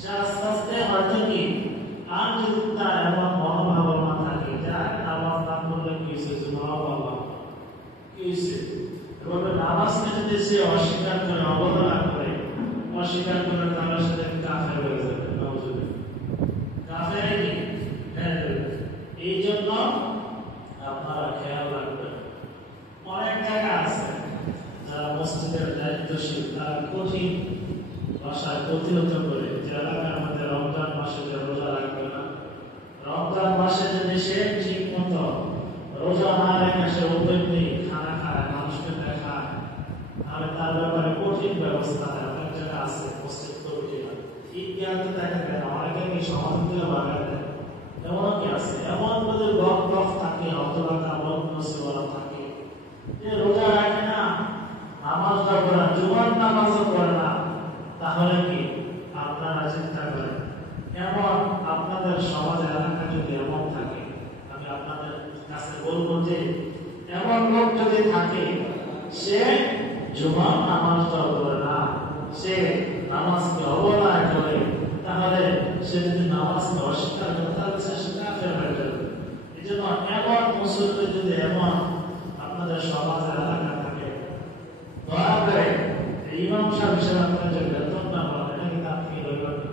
সে আস্তে আস্তে হয়তো কি আর সে অস্বীকার করে, অবহেলা করে, অস্বীকার করে, তাহলে সে কাফের হয়ে যাবে। কাফের এই জন্য আপনারা খেয়াল রাখবেন। অনেক জায়গা আছে যারা মসজিদের দায়িত্বশীল, তারা কঠিন ভাষায় প্রতিহত করে যে এলাকার মধ্যে রমজান মাসে যে রোজা রাখবে না, রমজান মাসে যদি সে ঠিক মতো রোজা না রেখে সে ওপেনলি খানা খায়, মানুষকে দেখায়, তাহলে তার ব্যাপারে কঠিন ব্যবস্থা অনেক জায়গা আছে মসজিদ কমিটিরা। ইতিহাসে দেখা যায় না, অনেকে কি সমাজ থেকে বাগায় দেয়, এমনও কি আছে। এমন যদি লোক থাকে, অতটা লোক নসিবরা থাকে যে রোজা রাখে না, নামাজটা পড়ে না, জুমার নামাজও পড়ে না, তাহলে কি আপনারা চিন্তা করেন এমন আপনাদের সমাজে এলাকা যদি এমন থাকে, আমি আপনাদের কাছে বলবো যে এমন লোক যদি থাকে সে জুমার নামাজটাও পড়ে না, সে নামাজকে অবহেলা করে, তাহলে সে যদি নামাজকে অস্বীকার করে তাহলে সে কাফের হয়ে যাবে। এই জন্য এমন মুসলমান যদি এমন আপনাদের সমাজে এলাকা থাকে, দয়া করে ইমাম সাহেব হিসেবে আপনার যে বেতন না বলেন, এটা কিন্তু আপনি রইবেন না।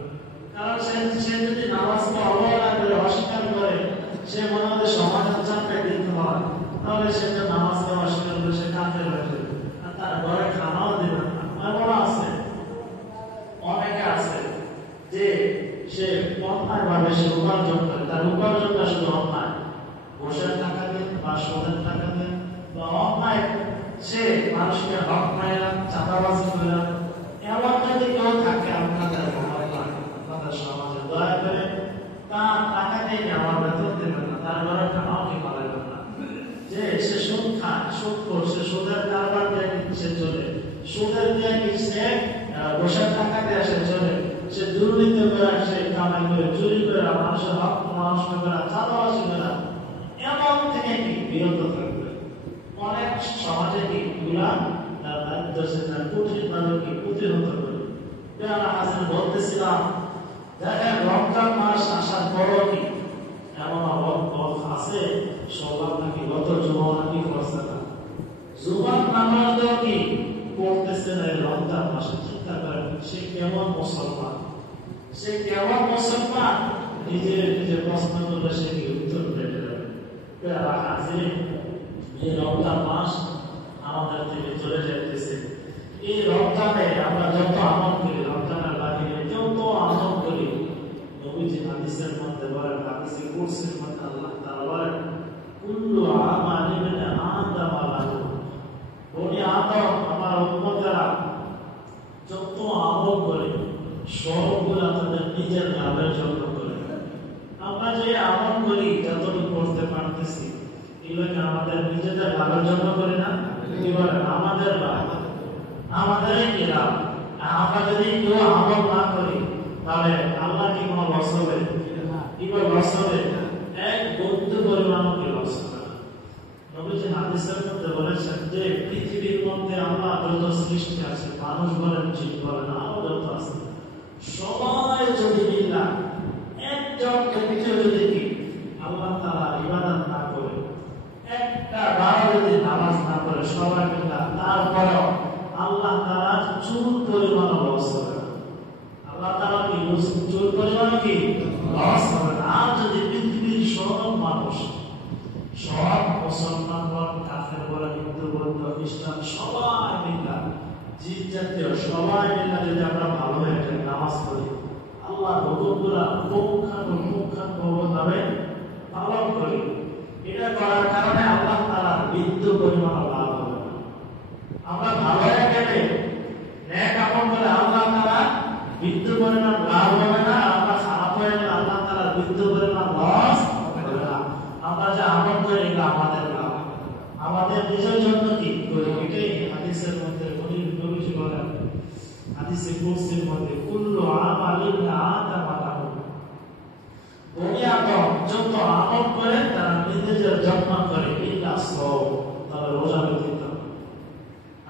কারণ সে যদি নামাজকে অবহেলা করে, অস্বীকার করে, সে মনে হয় সমাজের চাপে দিতে হয়, তাহলে সে নামাজকে অস্বীকার করে সে কাফের হয়ে যাবে, আর তার ঘরে খানাও দেবেন না। এমন আছে, অনেকে আছে যে সে অন্যায় ভাবে সে উপার্জন করে, তার উপার্জনটা শুধু অন্যায়, ঘোষের টাকা দেন বা সোদের টাকা দেন বা অন্যায় সে মানুষকে হক পায় না, চাঁদাবাজি করে। এমন যদি কেউ থাকে আপনাদের সমাজে, দয়া করে তার টাকা দিয়ে আমার বেতন দেবেন না, তার ঘরে খানাও কি পালাবেন না। যে সে সুদ খায়, সুদ করছে, সুদের কারবার দিয়ে সে চলে, সুদের দিয়ে সে ঘোষের টাকা দিয়ে সে চলে, সে দুর্নীতি করে, সে কামাই করে, চুরি করে, মানুষের হক নষ্ট করে, চাঁদাবাজি করে, এমন থেকে কি বিরত থাকবে। অনেক সমাজে কি গুলাম তার দায়িত্ব সে তার কঠিন ভাবে কি প্রতিহত করে। হাসিন বলতেছিলাম, দেখেন রমজান মাস আসার পরও কি এমন আছে সবার নাকি গত জুমা নাকি করছে না, জুমার নামাজও কি পড়তেছে না রমজান মাসে। চিন্তা করেন সে কেমন মুসলমান, সে কেমন মুসলমান, নিজে প্রশ্ন করলে সে কি উত্তর পেতে যাবে। এই রমজান মাস আমাদের থেকে চলে যাইতেছে। এই রমজানে আমরা যত আমল করি, রমজানের বাহিরে যত আমল করি, নবীজি হাদিসের মধ্যে বলেন, হাদিসে কুরসির মধ্যে আল্লাহ তাআলা বলেন, কুল্লু আমালি মিন আদম লাহু, বনি আদম আমার উম্মতেরা যত আমল করে সবগুলো তাদের নিজের লাভের জন্য করে। আমরা যে আমল করি, যতটুকু করতে পারতেছি, এগুলোকে আমাদের নিজেদের লাভের জন্য করি না, আমাদের লাভ, আমাদেরই কি লাভ। আমরা যদি কেউ আমল না করি তাহলে আল্লাহ কি কোনো লস হবে? কিভাবে লস হবে? এক বন্ধু পরিমাণ কি লস হবে না। নবীজি হাদিসের মধ্যে বলেছেন যে পৃথিবীর মধ্যে আল্লাহ যত সৃষ্টি আছে, মানুষ বলেন, জিন বলেন, আরো যত আছে, সবাই যদি মিল্লা একজন ব্যক্তিও যদি কি আল্লাহ তাআলা ইবাদত না করে, একটা বার যদি নামাজ না করে, সবাই মিল্লা, তারপরেও আল্লাহ তাআলা চুল পরিমাণ লস হবে না। আল্লাহ তাআলা কি চুল পরিমাণ কি লস হবে না। আর যদি পৃথিবীর সব মানুষ, সব মুসলমান বলেন, কাফের বলেন, হিন্দু বৌদ্ধ খ্রিস্টান, সবাই মিল্লা, জীব জাতীয় সবাই মিল্লা যদি আমরা ভালো হয়ে যাই, নামাজ পড়ি, আল্লাহ হুকুমগুলা পুঙ্খানুপুঙ্খানুভাবে পালন করি, এটা করার কারণে আল্লাহ তাআলা বিন্দু পরিমাণ লাভ হবে না। আমরা ভালো হয়ে গেলে, নেক আমল করে আল্লাহ তাআলা বিন্দু পরিমাণ লাভ হবে না। আমরা খারাপ হয়ে গেলে আল্লাহ তাআলা বিন্দু পরিমাণ লস হবে না। আমরা যে আমল করি এটা আমাদের লাভ, আমাদের নিজের জন্য কি করি, এটাই হাদিসের মধ্যে নবীজি বলেন, হাদিসে কুরসির মধ্যে, কুল্লু আমালিন আদম লাহু, বনি আদম যত আমল করে তারা নিজেদের জন্য করে, ইল্লা সাওম, তারা রোজা ব্যতীত।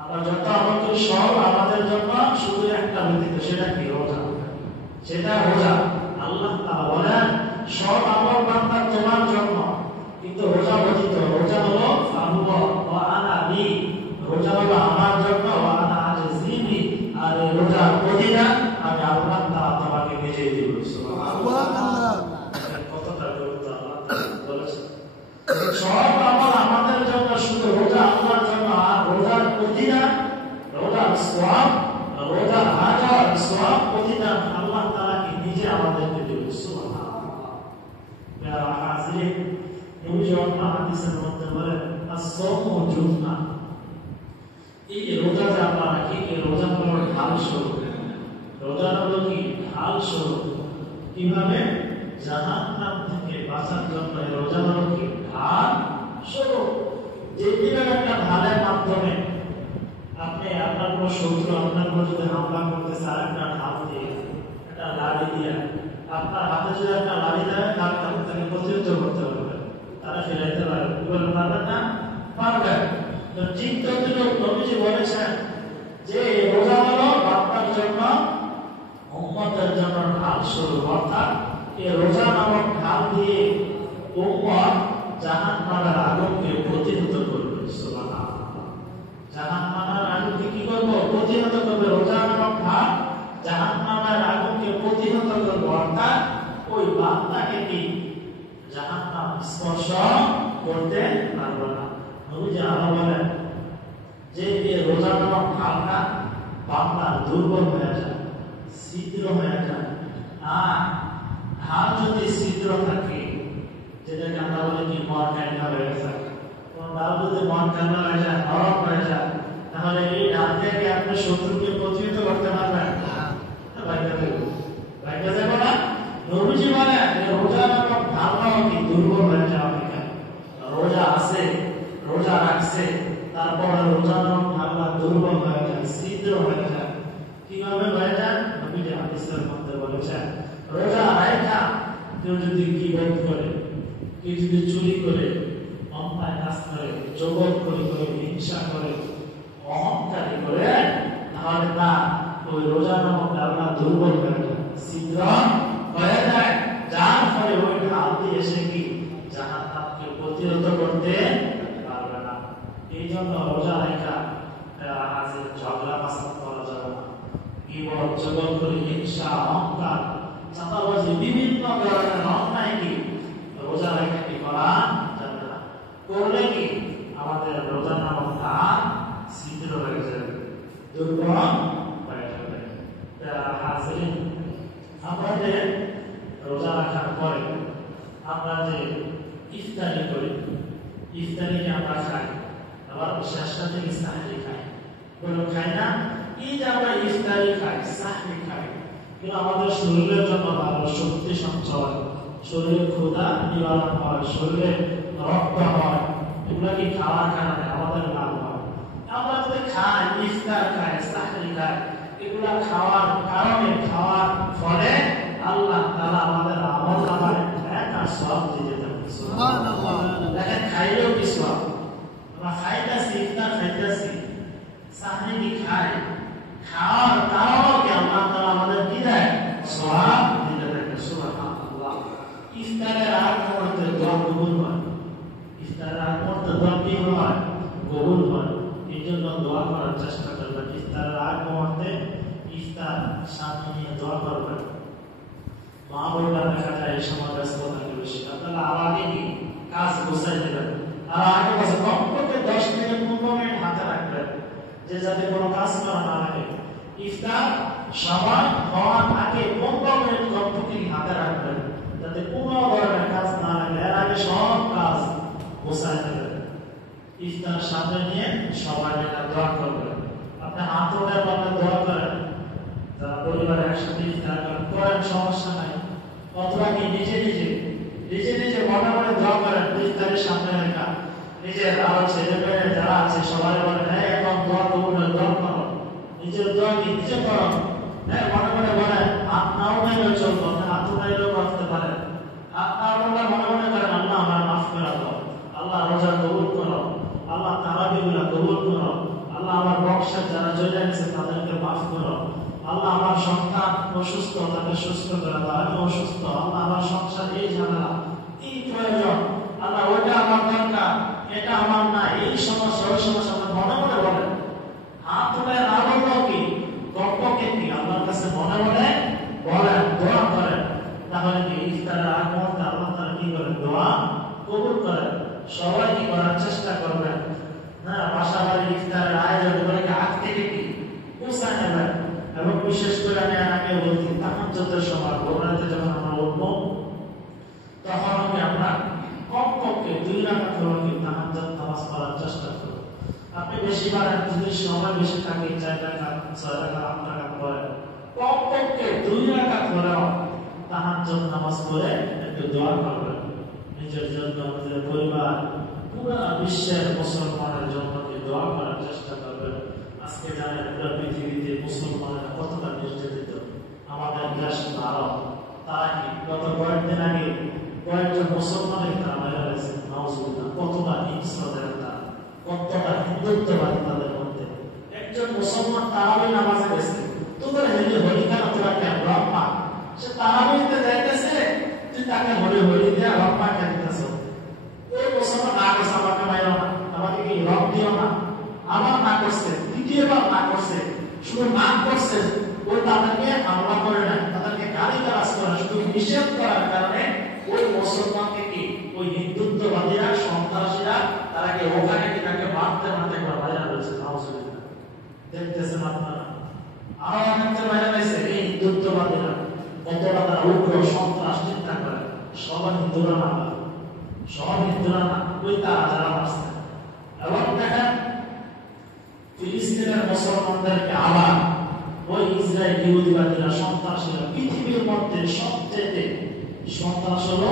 আমরা যত আমল করি সব আমাদের জন্য, শুধু একটা ব্যতীত, সেটা কি? রোজা। সেটা রোজা। আল্লাহ তাআলা বলেন সব আমল বান্দা তোমার জন্য, কিন্তু রোজা ব্যতীত। রোজা হলো ফাহুয়া ওয়া আনা লি, রোজা হলো আমার জন্য, ওয়া আনা জন্য হাদিসের মধ্যে বলে as-sawmu জুন্নাহ, এই রোজা যে আমরা রাখি এই রোজা হলো ঢাল স্বরূপ। রোজা হলো কি ঢাল স্বরূপ। কিভাবে? জাহান্নাম থেকে বাঁচার জন্য এই রোজা হলো কি ঢাল স্বরূপ। যে একটা ঢালের মাধ্যমে আপনি আপনার কোনো শত্রু আপনার উপর যদি হামলা করতে চান, একটা ঢাল দিয়ে একটা লাঠি দিয়ে আপনার হাতে যদি একটা লাঠি দেয় তাহলে তাকে প্রতিহত করতে পারবে, তারা ফেরাইতে পারবে। পারবেন না? পারবেন। তো ঠিক তদ্রূপ নবীজি বলেছেন যে রোজা হলো আপনার জন্য উম্মতের জন্য ঢাল স্বরূপ। অর্থাৎ এই রোজা নামক ঢাল দিয়ে উম্মত জাহান্নামের আগুনকে প্রতিহত করবে। সুবহানাল্লাহ। জাহান্নামের আগুনকে কি করবো? প্রতিহত করবে। রোজা নামক ঢাল জাহান্নামের আগুনকে প্রতিহত করবে। অর্থাৎ ওই বান্দাকে কি জাহান্নাম স্পর্শ করতে পারবে না। নবীজি আরো বলেন যে এই রোজা নামক ঢালটা বান্দা দুর্বল হয়ে যায়, ছিদ্র হয়ে যায়। আর ঢাল যদি ছিদ্র থাকে, যেটাকে আমরা বলি কি মন ঠান্ডা হয়ে যায়, ঢাল যদি মন ঠান্ডা হয়ে যায়, নরম হয়ে যায়, তাহলে এই ঢাল থেকে আপনি শত্রুকে প্রতিহত করতে পারবেন না। বাইরে যাবো না। নবীজি বলেন রোজা নামক ঢালটাও কি দুর্বল হয়ে যাওয়া থেকে রোজা আছে, রোজা রাখছে, তারপরে রোজা নামক ঢালটা দুর্বল হয়ে যায়, ছিদ্র হয়ে যায়। কিভাবে হয়ে যায়? নবীজি হাদিসের মধ্যে বলেছেন রোজা রাখা কেউ যদি গীবত করে, কেউ যদি চুরি করে, অন্যায় কাজ করে, জগৎখড়ি করে, হিংসা করে, অহংকারী করে, তাহলে না ওই রোজা নামক ঢালটা দুর্বল হয়ে যায়, ছিদ্র হয়ে যায়। যার ফলে ওই ঢাল দিয়ে এসে কি জাহান্নামকে প্রতিহত করতে পারবে না। এই জন্য রোজা রেখা ঝগড়া মাসাদ করা যাবে না। গীবত, জগৎখড়ি, হিংসা, অহংকার, চাঁদাবাজি, বিভিন্ন ধরনের অন্যায় কি রোজা রেখা কি করা যাবে না। করলে কি আমাদের রোজা নামক ঢাল ছিদ্র হয়ে যাবে, দুর্বল হয়ে যাবে। হাজিরিন, আমরা যে রোজা রাখার পরে আমরা যে ইফতারি করি, ইফতারিকে আমরা খাই, আবার শেষটা থেকে সাহরি খাই, কোনো খাই না। এই যে আমরা ইফতারি খাই, সাহরি খাই, কিন্তু আমাদের শরীরের জন্য ভালো, শক্তি সঞ্চয়, শরীরে ক্ষুধা নিবারণ হয়, শরীরে রক্ত হয়, এগুলো কি খাওয়ার কারণে আমাদের লাভ হয়। আমরা যদি খাই, ইফতার খাই, সাহরি খাই, এগুলা খাওয়ার কারণে, খাওয়ার ফলে আল্লাহ তাআলা আমাদের আমল নামায় একটা সওয়াব দিতে থাকেন। সুবহানাল্লাহ। দেখেন খাইলেও কি সওয়াব। আমরা খাইতেছি, ইফতার খাইতেছি, সাহরি খাই, খাওয়ার কারণে কি আল্লাহ তাআলা আমাদের কি দেয়? সওয়াব দিতে থাকেন। সুবহানাল্লাহ। ইফতারের আগ মুহূর্তে দোয়া কবুল হয়, ইফতারের আগ মুহূর্তে দোয়া কি হয়? কবুল হয়। এই জন্য দোয়া করার চেষ্টা করবেন। ইফতারের আগ মুহূর্তে ইফতার সামনে নিয়ে দোয়া করবেন। মা বোনরা দেখা যায় এই সময় ব্যস্ত থাকে বেশি, আপনারা আগে কি কাজ গোছাই দেবেন। আর আগে বছর কমপক্ষে 10 থেকে 15 মিনিট হাতে রাখবেন, যে যাতে কোনো কাজ করা না লাগে। ইফতার সময় হওয়ার আগে 15 মিনিট কমপক্ষে হাতে রাখবেন, যাতে কোনো ধরনের কাজ না লাগে। এর আগে সব কাজ গোছাই দেবেন। ইফতার সামনে নিয়ে সবাই মিলে দোয়া করবেন। আপনি হাত ওঠার পরে দোয়া করেন, যারা পরিবারে একসাথে ইফতার করেন সমস্যা নাই। অথবা কি নিজে নিজে মনে মনে দোয়া করেন, ইফতারের সামনে রেখা নিজের আরো ছেলে মেয়ে যারা আছে সবাই বলেন, হ্যাঁ এখন দোয়া কবুল, দোয়া করো, নিজের দোয়া কি নিজে করো। হ্যাঁ মনে মনে বলেন, হাত না উঠাইলেও চলবো, হাত উঠাইলেও করতে পারেন। হাত না উঠালে মনে মনে করেন, আল্লাহ আমার মাফ করে দাও, আল্লাহ রোজা কবুল করো, আল্লাহ তারাবিগুলা কবুল করো, আল্লাহ আমার বংশের যারা চলে গেছে তাদেরকে মাফ করো, আল্লাহ আমার সন্তান অসুস্থ, তাকে সুস্থ করে দাও, আমি অসুস্থ, আল্লাহ আমার সংসার এই ঝামেলা, এই প্রয়োজন, আল্লাহ ওইটা আমার দরকার, এটা আমার না, এই সমস্যা ওই সমস্যা মনে মনে বলেন। হাত তুলে না বললেও কি কমপক্ষে কি আল্লাহর কাছে মনে মনে বলেন, দোয়া করেন, তাহলে কি ইফতারের আগ মুহূর্তে আল্লাহ তাআলা কি করেন? দোয়া কবুল করেন। সবাই কি করার চেষ্টা করবেন, হ্যাঁ বাসা বাড়ির ইফতারের আয়োজন করে আগ থেকে কি গোছায় নেবেন। এবং বিশেষ করে আমি আগে বলছি, তাহাজ্জুদের সময় ভোর রাতে যখন আমরা উঠবো, তখন আমরা কমপক্ষে 2 রাকাত বেশি বাড়েন, যদি সময় বেশি থাকে 4 রাকাত 6 রাকাত 8 রাকাত পড়ে, কমপক্ষে 2 রাকাত পড়েও তাহাজ্জুদ নামাজ পড়ে একটু দোয়া করবেন নিজের জন্য, নিজের পরিবার, পুরো বিশ্বের মুসলমানের জন্য দোয়া করার চেষ্টা করবেন। আজকে জানেন পুরো পৃথিবীতে মুসলমানেরা কতটা নির্যাতিত। আমাদের দেশ ভারত, তারা কি গত কয়েকদিন আগে কয়েকজন মুসলমানের তারা মেরে ফেলেছে, নাউজুবিল্লাহ। কতটা হিংস্রতা, কতটা হিন্দুত্ববাদী তাদের মধ্যে। একজন মুসলমান তারাবি নামাজে গেছে, তোদের হেলে হলি কেন, তোরা কেন রব্বা, সে তারাবিতে যাইতেছে, তুই তাকে হলি হলি দিয়ে রব্বা কে দিতেছ। ওই মুসলমান না করছে আমাকে মাইরো না, আমাকে কি রব দিও না, আবার না করছে, দ্বিতীয়বার না করছে, শুধু না করছে, ওই তাদেরকে হামলা করে না, তাদেরকে গালি গালাজ করে, শুধু নিষেধ করার কারণে ওই মুসলমানকে কি ওই হিন্দুত্ববাদীরা, সন্ত্রাসীরা, তারা কি ওখানে কি তাকে মারতে মারতে একবার বাইরে রয়েছে। নাউজুবিল্লাহ, দেখতেছেন আপনারা। আরো অনেকটা বাইরে রয়েছে এই হিন্দুত্ববাদীরা, কতটা তারা উগ্র সন্ত্রাস চিন্তা করে। সব হিন্দুরা না, সব হিন্দুরা না, ওই তারা যারা আসছে। এবং দেখেন ফিলিস্তিনের মুসলমানদেরকে আবার ওই ইসরায়েল ইহুদিবাদীরা, সন্ত্রাসীরা, পৃথিবীর মধ্যে সবচেয়ে সন্ত্রাস হলো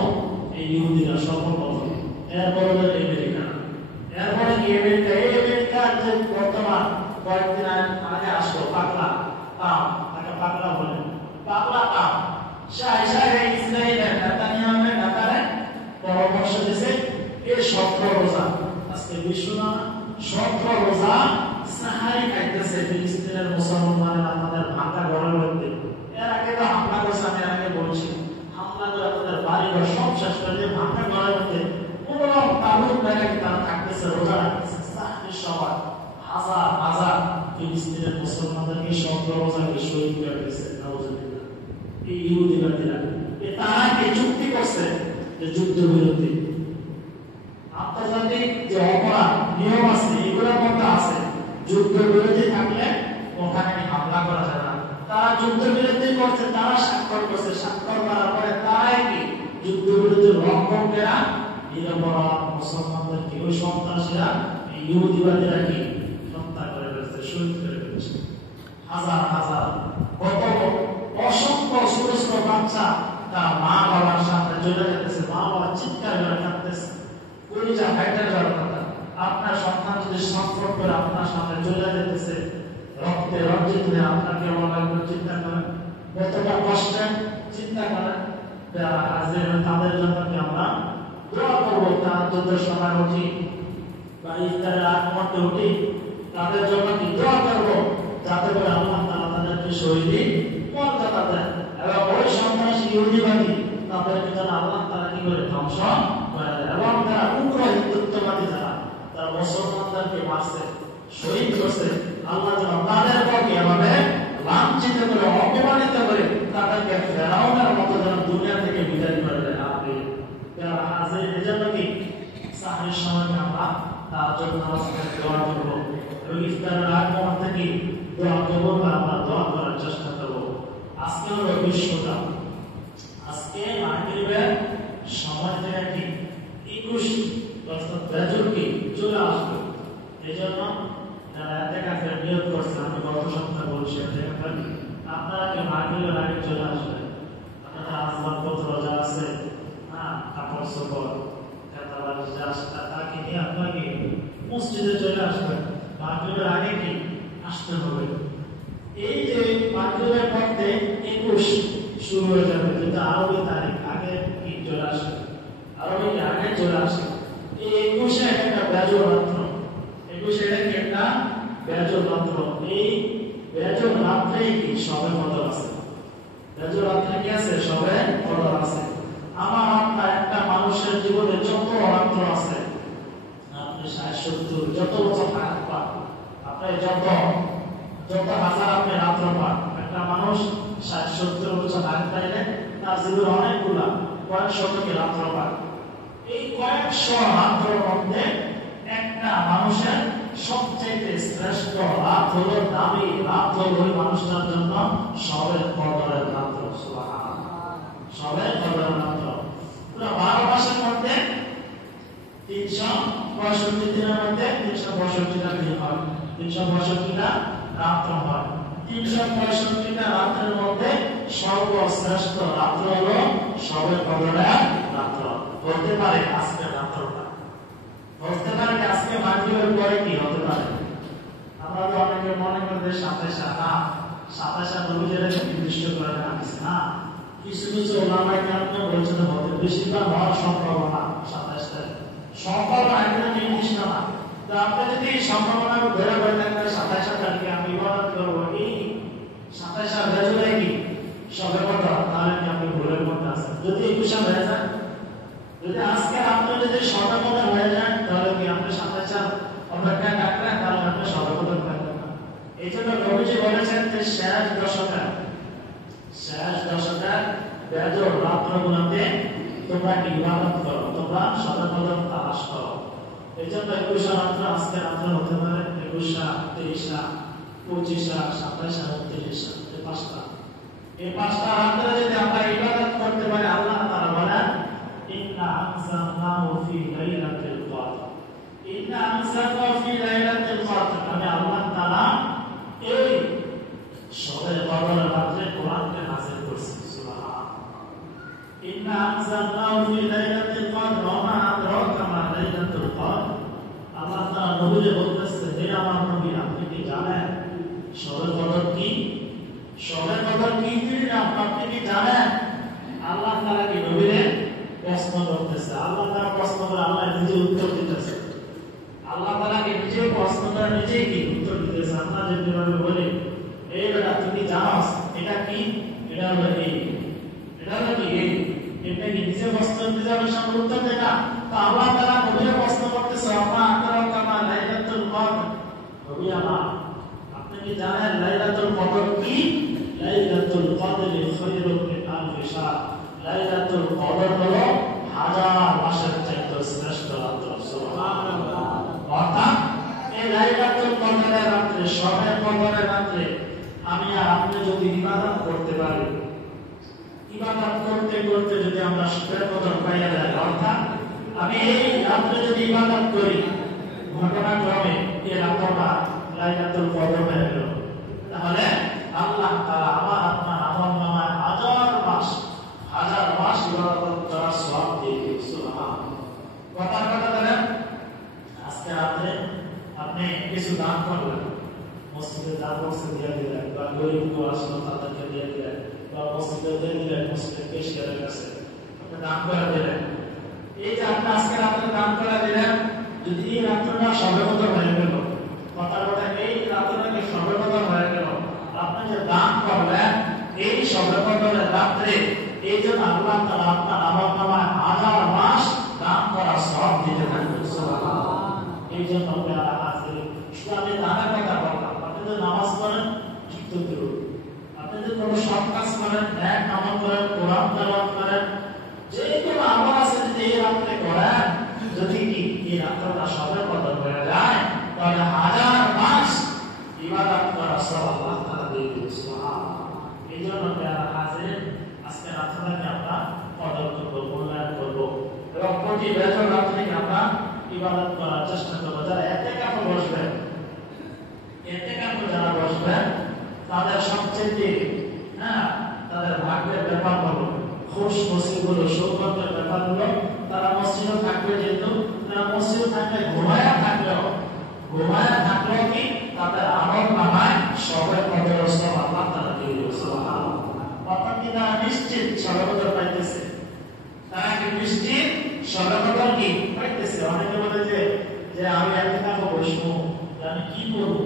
এই ইহুদিরা সর্বপ্রথম, এরপরে আমেরিকা, এরপরে আমেরিকা। এই আমেরিকার যে বর্তমান কয়েকদিন আগে আসলো পাগলা পাম, তাকে পাগলা বলে, পাগলা পাম, ইসরায়েলের নেতানিয়াহুর নেতারে পরামর্শ দিয়েছে এই 17 রোজা, আজকে বিশ্ব না 17 রোজা সাহারি খাইতেছে ফিলিস্তিনের মুসলমানরা আমাদের ভাঙা ঘরের মধ্যে। এর আগে তো হামলা করছে, আমি আগে বলছি, হামলা করে তাদের বাড়িঘর সব শেষ করে দিয়ে ভাঙা ঘরের মধ্যে পুরো তাবুক মেরে তারা থাকতেছে, রোজা রাখতেছে। সাহারি সবার হাজার হাজার ফিলিস্তিনের মুসলমানদেরকে 17 রোজাকে শহীদ করে দিয়েছে। নাউজুবিল্লাহ, এই ইহুদিবাদীরা তারা কি চুক্তি করছে যে যুদ্ধ বিরতি, আন্তর্জাতিক যে অপরাধ নিয়ম আছে এগুলোর মধ্যে আছে যুদ্ধ বিরতি থাকলে ওখানে হামলা করা যাবে না। তারা যুদ্ধ বিরতি করছে, তারা স্বাক্ষর করছে, স্বাক্ষর করার পরে তারাই কি যুদ্ধ বিরতির লঙ্ঘকেরা নিরপরাধ মুসলমানদেরকে ওই সন্ত্রাসীরা, এই ইহুদিবাদীরা কি হত্যা করে ফেলছে, শহীদ করে ফেলছে। হাজার হাজার কত অসংখ্য ছোট ছোট বাচ্চা তার মা বাবার সাথে চলে যেতেছে, মা বাবা চিৎকার করে কাঁদতেছে। কলিজা ফাইটার যাওয়ার কথা, আপনার সন্তান যদি সংকট করে আপনার সামনে চলে যেতেছে, রক্তে রঞ্জিত হয়ে আপনাকে অবহেলা চিন্তা করেন, কতটা কষ্টের চিন্তা করেন। তাদের জন্য কি আমরা দোয়া করবো, তাহাজ্জুদের সময় উঠি বা ইফতারের আগ মুহূর্তে উঠি, তাদের জন্য কি দোয়া করবো, যাতে করে আল্লাহ তাআলা তাদেরকে শহীদের মর্যাদা দেন। এবং ওই সন্ত্রাসী ইহুদিবাদী তাদেরকে যেন আল্লাহ তাআলা কি করে ধ্বংস করে দেন। এবং তারা উগ্র হিন্দুত্ববাদী, যারা তারা মুসলমানদেরকে মারছে, শহীদ করছে, আল্লাহ যেন তাদেরকে এভাবে লাঞ্ছিত করে, অপমানিত করে, তাদেরকে ফেরাউনের মতো যেন দুনিয়া থেকে বিদায় করে দেন। আপনি এজন্য কি সাহরির সময় আমরা তাহাজ্জুদ নামাজ পড়ে দোয়া করবো এবং ইফতারের আগ মুহূর্তে কি দোয়া করবো, আমরা দোয়া করার চেষ্টা করবো। আজকে হলো বিশ্বটা, আজকে মাগরিবের সময় থেকে কি 21 অর্থাৎ বেজর কি চলে আসবে। এই জন্য যারা ইতিকাফের নিয়ত করছে, আমি গত সপ্তাহে বলছি, আপনারা কি মাগরিবের আগে চলে আসবেন। আপনাদের আসবাবপত্র যা আছে, কাপড় চোপড়, তাকে নিয়ে আপনাকে মসজিদে চলে আসবেন। মাগরিবের আগে কি আসতে হবে। এই যে মাগরিবের মধ্যে 21 শুরু হয়ে যাবে, কিন্তু আরবি তারিখ আগে কি চলে আসে, আরবি আগে চলে আসে। এই 21 একটা বেজর রাত্র, 21 একটা বেজর রাত্র। এই বেজর রাত্রে কি সবে কদর আছে, বেজর রাত্রে কি আছে, সবে কদর আছে। আমার আপনার একটা মানুষের জীবনে যত রাত্র আছে, আপনি 60-70 যত বছর পান, আপনার যত হাজার আপনি রাত্র পান, একটা মানুষ 60-70 বছর আগে পাইলে তার জীবনে অনেকগুলা কয়েকশো থেকে রাত্র পান। এই কয়েকশো রাত্রের মধ্যে একটা মানুষের সবচেয়ে শ্রেষ্ঠ রাত হলো, দামি রাত হলো ওই মানুষটার জন্য সবে কদরের রাত্র। সবে কদরের রাত্র 12 মাসের মধ্যে 365 দিনের মধ্যে 365টা দিন হয়। 365টা রাত্র হয়। 365টা রাত্রের মধ্যে সর্বশ্রেষ্ঠ রাত্র হলো শবে কদরের রাত্র। হতে পারে আজকের রাত্রটা, হতে পারে আজকে মাগরিবের পরে কি হতে পারে। আমরা তো অনেকে মনে করি যে 27 নবীদের নির্দিষ্ট করে রাখিস না, কিছু কিছু ওলামায়ে কেরাম বলছেন হতে বেশিরভাগ হওয়ার সম্ভাবনা 27 তারিখ, সম্ভাবনা একটা নির্দিষ্ট না। তো আপনি যদি সম্ভাবনা ধরে বলেন 27 তারিখে আমি ইবাদত করবো, এই 27 ভেজলে কি সবে কদর, তাহলে কি আপনি ভুলের মধ্যে আছেন। যদি 21 হয়ে যায়, যদি আজকে আপনি যদি সবে কদর হয়ে যায়, তাহলে কি আপনি 27 অপেক্ষায় রাখলেন, তাহলে আপনি সবে কদর পাবেন না। এই জন্য নবীজি বলেছেন যে শেষ দশকের বেজর রাত্রগুলোতে তোমরা ইবাদত করো, তোমরা সবে কদর তালাশ করো। এই জন্য 21 রাত্র আজকে রাত্র হতে পারে, 21, 23, 25, 27, 29, এই পাঁচটা রাত্রে যদি আমরা ইবাদত করতে পারি, আল্লাহ তাআলা বলেন ইন্না আনজালনাহু ফি লাইলাতিল কদর, ইন্না আনজালনাহু ফি লাইলাতিল কদর। আমি আল্লাহ তাআলা এই শবে কদরের রাতে কোরআনকে নাযিল করছি। সুবহানাল্লাহ। ইন্না আনজালনাহু ফি লাইলাতিল কদর ওয়া মা আদরাকা মা লাইলাতুল কদর। আল্লাহ তাআলা নবীকে বলতেছে, হে আমার নবী, আপনি কি জানেন শবে কদর কি? শবে কদর কি আপনি কি জানেন? আল্লাহ তাআলা কি নবীকে প্রশ্ন করতেছে। আল্লাহ তাআলা প্রশ্ন করে আল্লাহ নিজে উত্তর দিতেছে। আল্লাহ তাআলা কি নিজে প্রশ্ন করে নিজে কি উত্তর দিতেছে। আমরা যেভাবে বলি, এই বেটা তুমি জানোস এটা কি, এটা হলো এই, এটা হলো কি এই, এটা কি নিজে প্রশ্ন দিতে হবে, সামনে উত্তর দেয় না। তো আল্লাহ তাআলা নবীকে প্রশ্ন করতেছে, আমা আদরাকা মা লাইলাতুল কদর। নবী আমার, আপনি কি জানেন লাইলাতুল কদর কি? লাইলাতুল কদরি খায়রুম মিন আলফি শাহর। লাইলাতুল কদর হলো 1000 মাসের চাইতে শ্রেষ্ঠ রাত্র। সুবহানাল্লাহ। অর্থাৎ এই লাইলাতুল কদরের রাতে, শবে কদরের রাতে আমি আর আপনি যদি ইবাদত করতে পারি, ইবাদত করতে করতে যদি আমরা শবে কদর পাইয়া যাই, অর্থাৎ আমি এই রাতে যদি ইবাদত করি, ঘটনাক্রমে এই রাতটা লাইলাতুল কদর হয়ে গেল, তাহলে আল্লাহ তাআলা আমার আপনার আমলনামায় 1000 মাস ইবাদত করার সওয়াব দিয়ে দিবেন। সুবহানাল্লাহ। কথা বলেন, আজকে রাতে আপনি কিছু দান করলেন, মসজিদে দান বক্সে দিয়ে দিলেন, বা গরিব কেউ আসলো তাদেরকে দিয়ে দিলেন, বা মসজিদে দিয়ে দিলেন, মসজিদের কেশিয়ারের কাছে আপনি দান করে দিলেন। এই যে আপনি আজকে রাতে দান করে দিলেন, যদি এই রাত্রটা শবে কদর হয়ে গেল, কথা বলে এই রাত্রটাকে শবে কদর হয়ে গেল, আপনি যে দান করলেন এই শবে কদরের রাত্রে, এই জন্য আল্লাহ তাআলা আপনার আমলনামায় 1000 মাস দান করার সওয়াব দিতে থাকবেন। সুবহানাল্লাহ। এই জন্য আমরা আজকে ইসলামে দানের কথা বললাম। আপনি যদি নামাজ পড়েন, ঠিক তো করুন। আপনি যদি কোনো সৎ কাজ করেন, নেক আমল করেন, কোরআন তেলাওয়াত করেন, যে কোনো আমল আছে যদি এই রাত্রে করেন, যদি কি এই রাত্রটা শবে কদর হয়ে যায়, তাহলে 1000 মাস ইবাদত করার সওয়াব আল্লাহ তাআলা দিয়ে দিবেন। সুবহানাল্লাহ। এই জন্য যারা হাজির, আজকে রাত্রটাকে আমরা কদর করব, মূল্যায়ন করব, এবং প্রতি বেজর রাত্রে আমরা ইবাদত করার চেষ্টা করব। যারা ইতিকাফে বসবেন, ইতিকাফে যারা বসবেন, তাদের সবচেয়ে তাদের ভাগ্যের ব্যাপার হলো, খুশ নসিব হলো, সৌভাগ্যের ব্যাপার হলো, তারা মসজিদে থাকবে, যেহেতু তারা মসজিদে থাকলে ঘুমায়া থাকলেও কি তাদের আমলনামায় শবে কদরের সওয়াব আল্লাহ তাআলা দিয়ে দিবেন। সুবহানাল্লাহ। অর্থাৎ কি তারা নিশ্চিত শবে কদর পাইতেছে, তারা কি নিশ্চিত শবে কদর কি পাইতেছে। অনেকে বলে যে আমি ইতিকাফে বসবো, আমি কি করবো,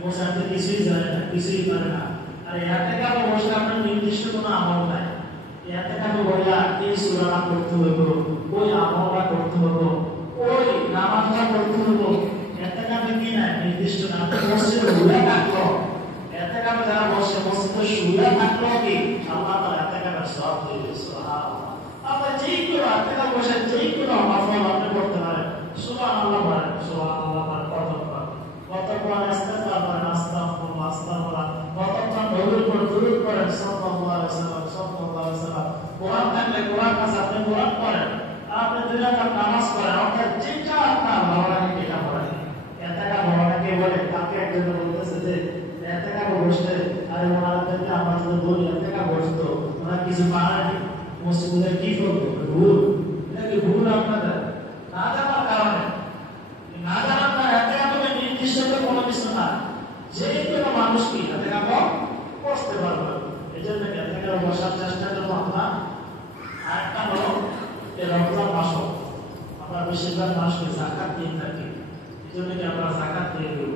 বসে আপনি কিছুই জানেন না, কিছুই পারে না। আর ইতিকাফে বসলে আপনার নির্দিষ্ট কোনো আমল নাই। ইতিকাফে বসলে এই সূরাটা পড়তে হবে, ওই আমলটা করতে হবে, ওই নামাজটা করতে হবে। ইতিকাফে কি নাই, নির্দিষ্ট না। মসজিদে শুয়ে থাকলো, ইতিকাফে যারা বসে মসজিদে শুয়ে থাকলো কি আল্লাহ তাআলা ইতিকাফের সওয়াব দিয়ে দিবেন। সুবহানাল্লাহ। আপনি যেই কোনো ইতিকাফে বসে যেই কোনো আমল আপনি করতে পারেন। সুবহানাল্লাহ বলেন, সুবহানাল্লাহ বলেন, কতক্ষণ ইস্তিগফার করেন, আস্তাগফিরুল্লাহ, আস্তাগফিরুল্লাহ, কতক্ষণ নবীর উপর দুরূদ পড়েন, সাল্লাল্লাহু আলাইহি ওয়াসাল্লাম, সাল্লাল্লাহু আলাইহি ওয়াসাল্লাম। কোরআন থাকলে কোরআন কাছে আপনি কোরআন পড়েন, আপনি 2 রাকাত নামাজ পড়েন, অর্থাৎ যেটা আপনার ভালো লাগে সেটা পড়েন। ইতিকাফ বলে এতেকাবে বসতে আর ওনাদেরকে আমরা যদি বলি এতেকাবে বসতো ওরা কিছু পারেনি মসজিদের কি করবে ভুল এটা কি ভুল আপনাদের না জানার কারণে না জানার কারণে এতেকাবে নির্দিষ্ট কোনো কিছু না যে কোনো মানুষ কি এতেকাবে বসতে পারবে এই জন্য এতেকাবে বসার চেষ্টা করবো আমরা আরেকটা হলো এই রমজান মাস আমরা বেশিরভাগ মানুষকে যাকাত দিয়ে থাকি এই জন্য কি আমরা যাকাত দিয়ে দেব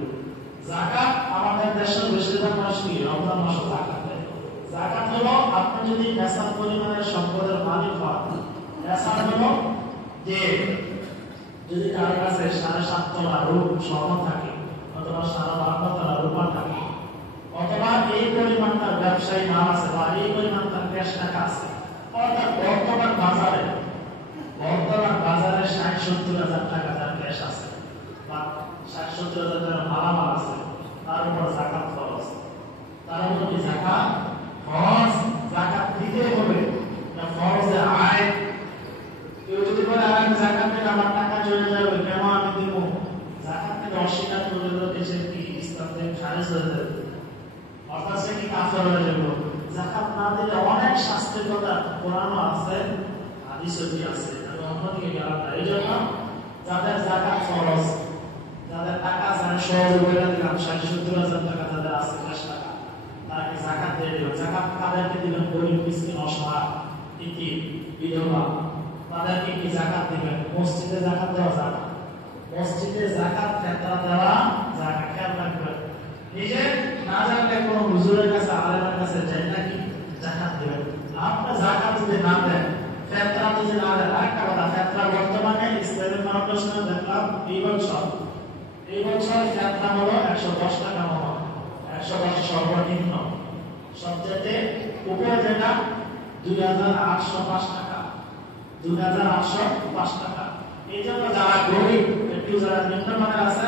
যাকাত আমাদের দেশের বেশিরভাগ মানুষ কি রমজান মাসে যাকাত দেয় যাকাত হলো আপনি যদি নেশার পরিমাণের সম্পদের মালিক হন নেশার হলো যে যদি কারোর কাছে 7.5 তলা রূপ স্বর্ণ থাকে অথবা 12.5 তলা রূপা থাকে অথবা এই পরিমাণ তার ব্যবসায়ী মাল আছে বা এই পরিমাণ তার ক্যাশ টাকা আছে অর্থাৎ বর্তমান বাজারে 60-70 হাজার টাকা তার ক্যাশ আছে বা 60-70 হাজার টাকা মালামাল আছে তার উপর যাকাত ফরজ তার উপর কি যাকাত ফরজ যাকাত দিতে হবে না ফরজে আয় কেউ যদি বলে আমি যাকাত দিলে আমার টাকা চলে যাবে কেন আমি দিব যাকাত থেকে অস্বীকার করলে দেশের কি ইসলাম থেকে খারিজ হয়ে যাবে অর্থাৎ সে কি কাফের হয়ে যাবে যাকাত না দিলে অনেক শাস্তির কথা কোরআনও আছে হাদিসও আছে এবং অন্যদিকে গেলাম না এই জন্য যাদের যাকাত ফরজ যাদের টাকা আছে সহজ বলে দিলাম 60-70 হাজার টাকা যাদের আছে ক্যাশ টাকা তারা কি যাকাত দিয়ে দিবেন যাকাত কাদেরকে দিবেন গরিব মিসকিন অসহায় ইতিম বিধবা তাদেরকে কি যাকাত দিবেন মসজিদে যাকাত দেওয়া যাবে মসজিদে যাকাত ফেতরা দেওয়া যাবে খেয়াল রাখবেন নিজে না জানলে কোনো হুজুরের কাছে আলেমের কাছে যাই নাকি যাকাত দিবেন আপনি যাকাত যদি না দেন ফেতরা যদি না দেন আরেকটা কথা ফেতরা বর্তমানে ইসলামের ফাউন্ডেশনে দেখলাম এই বছর ফেতরা হলো 110 টাকা মতো 110 সর্বনিম্ন সবচেয়ে উপরে যেটা 2805 টাকা 2805 টাকা এই জন্য যারা গরিব একটু যারা নিম্নমানের আছে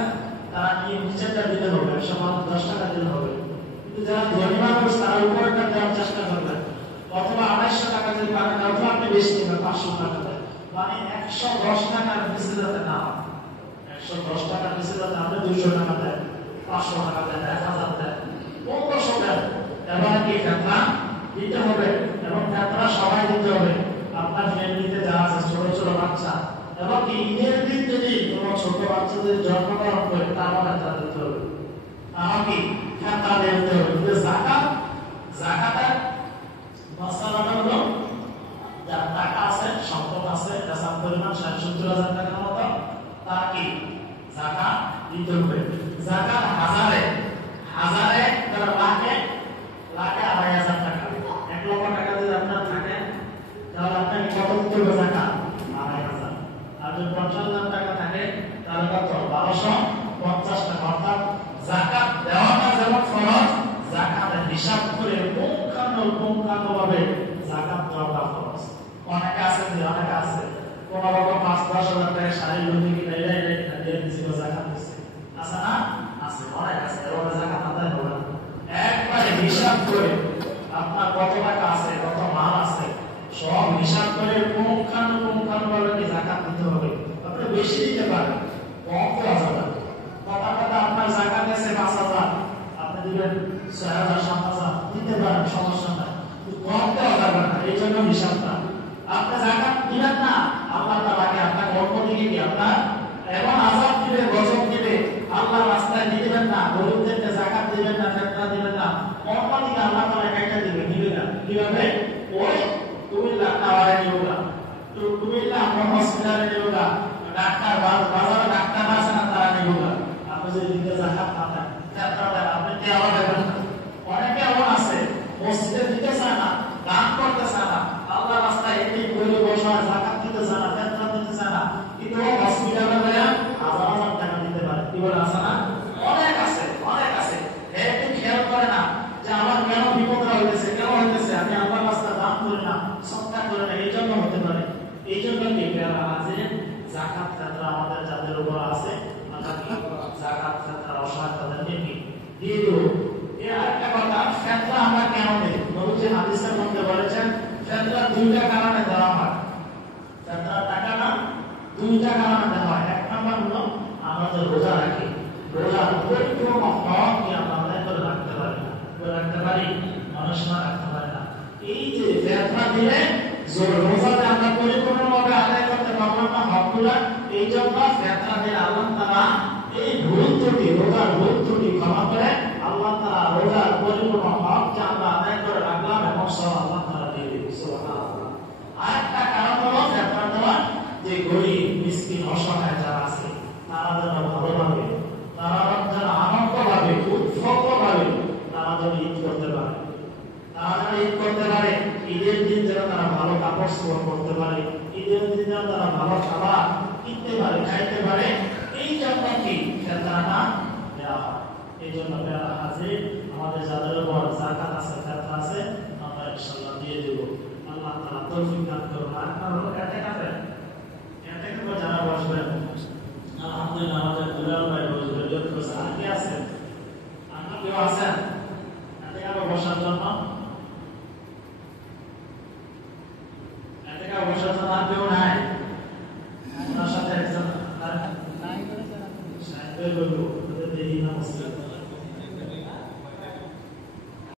তারা কি নিচেরটা দিতে হবে 110 টাকা দিতে হবে কিন্তু যারা ধনী মানুষ তারা উপরেরটা দেওয়ার চেষ্টা করবেন অথবা 250 টাকা যদি পারেন অথবা আপনি বেশি দেবেন 500 টাকা দেন মানে 110 টাকার নিচে যাতে না 110 টাকার নিচে যাতে আপনি 200 টাকা দেন 500 টাকা দেন 1000 দেন 1500 দেন এবার কি ফেতরা দিতে হবে এবং ফেতরা সবাই দিতে হবে আপনার ফ্যামিলিতে যারা আছে ছোট ছোট বাচ্চা এবং কি ঈদের দিন যদি কোনো ছোট বাচ্চাদের জন্মগ্রহণ করে তারও ফেতরা দিতে হবে আমাকে ফেতরা দিতে হবে কিন্তু যাকাতের মাসালাটা হলো যার টাকা আছে সম্পদ আছে যার পরিমাণ 60-70 হাজার টাকার মতো তারা কি যাকাত দিতে হবে যাকাত হাজারে তারা লাখে 2,500 টাকা 1 লক্ষ টাকা যদি আপনার থাকে তাহলে আপনার কত দিতে হবে যাকাত 2,500 আর যদি 50,000 টাকা থাকে তাহলে কত 1,250 টাকা অর্থাৎ যাকাত দেওয়াটা যেমন ফরজ যাকাতের হিসাব করে পুঙ্খানুপুঙ্খানুভাবে যাকাত দেওয়াটা ফরজ অনেকে আছে কোনো রকম 5-10 হাজার টাকা শাড়ি লুঙ্গি কিনে দিয়ে দিছিল যাকাত দিচ্ছে আছে না আছে অনেক আছে এভাবে যাকাত আদায় হবে না একবারে হিসাব করে আপনার কত টাকা আছে কত মাল আছে সব হিসাব করে পুঙ্খানুপুঙ্খানুভাবে কি যাকাত দিতে হবে আপনি বেশি দিতে পারেন কম দেওয়া যাবে না কথা আপনার যাকাত আছে 5,000 আপনি দিবেন 6,000-7,000 দিতে পারেন সমস্যা নাই কম দেওয়া যাবে না এই জন্য হিসাবটা আপনি যাকাত দিবেন না আল্লাহ তাআলাকে আপনার অন্যদিকে কি আপনার এমন আযাব দিবে গজব দিবে আল্লাহর রাস্তায় দিবেন না গরিবদেরকে যাকাত দিবেন না ফেতরা দিবেন না অন্যদিকে আল্লাহ তাআলা কাইটা দিবেন দিবে না কিভাবে ওই কুমিল্লা টাওয়ারে নিয়োগা তো কুমিল্লা আমরা হসপিটালে নিয়োগা ডাক্তার বাজারে ডাক্তার আছে না তারা নিয়োগা আপনি যদি দিতে যাকাত না দেন ফেতরা আপনি দেওয়া দেবেন না অনেকে এমন আছে মসজিদে দিতে চায় না দান করতে চায় না আল্লাহর রাস্তায় এমনি গরিব বসায় যাকাত দিতে চায় না ফেতরা দিতে চায় না কিন্তু হসপিটালে যায় 1,000 টাকা দিতে পারে কি বলে আছে না অনেক আছে একটু খেয়াল করে না যে আমার কেন বিপদ হইতেছে আমি আল্লাহর রাস্তায় দান করি না সদকা করি না এই জন্য হতে পারে এই জন্য কি আছে যাকাত ফেতরা আমাদের যাদের উপর আছে আমরা কি যাকাত ফেতরা অসহায় তাদেরকে কি দিয়ে দেব এর আরেকটা কথা ফেতরা আমরা কেন দেই নবীজি হাদিসের মধ্যে বলেছেন ফেতরা দুইটা কারণে দেওয়া হয় ফেতরা টাকা না দুইটা কারণে দেওয়া হয় এক নম্বর হলো আমরা যে রোজা রাখি রোজার পরিপূর্ণ হক কি আমরা আদায় ধরে রাখতে পারি না, রাখতে পারি, অনেক সময় রাখতে পারি না। এই যে ফেতনা দিলে রোজাতে আমরা পরিপূর্ণভাবে আদায় করতে পারলাম না হকগুলা, এই জন্য ফেতনা দিলে আল্লাহ তাআলা এই ভুল ত্রুটি, রোজার ভুল ত্রুটি ক্ষমা করে আল্লাহ তাআলা রোজার পরিপূর্ণ হক যে আমরা আদায় করে রাখলাম এবং সব আল্লাহ তাআলা দিয়ে দিবে। সুবহানাল্লাহ। আরেকটা কারণ হলো ফেতনা দেওয়ার, যে গরিব মিসকিন অসহায় যারা আছে তারা যেন ভালোভাবে, তারা যেন আনন্দভাবে উৎফুল্লভাবে তারা যেন ঈদ করতে পারে, তারা যেন ঈদ করতে পারে, ঈদের দিন যেন তারা ভালো কাপড় চোপড় করতে পারে, ঈদের দিন যেন তারা ভালো খাবার কিনতে পারে, খাইতে পারে, এই জন্য কি ফেতনাটা দেওয়া হয়। এই জন্য হাজির আমাদের যাদের উপর যাকাত আছে, ফেতনা আছে, আমরা ইনশাআল্লাহ দিয়ে দেব। আল্লাহ তাআলা তৌফিক দান করুন। আপনারা হলো এতেকাফে যারা বসবেন, আলহামদুলিল্লাহ আমাদের দুলাল ভাই বসবেন, যত আছে, আর কি আছে, আর কেউ আছেন এতেকাফে বসার জন্য?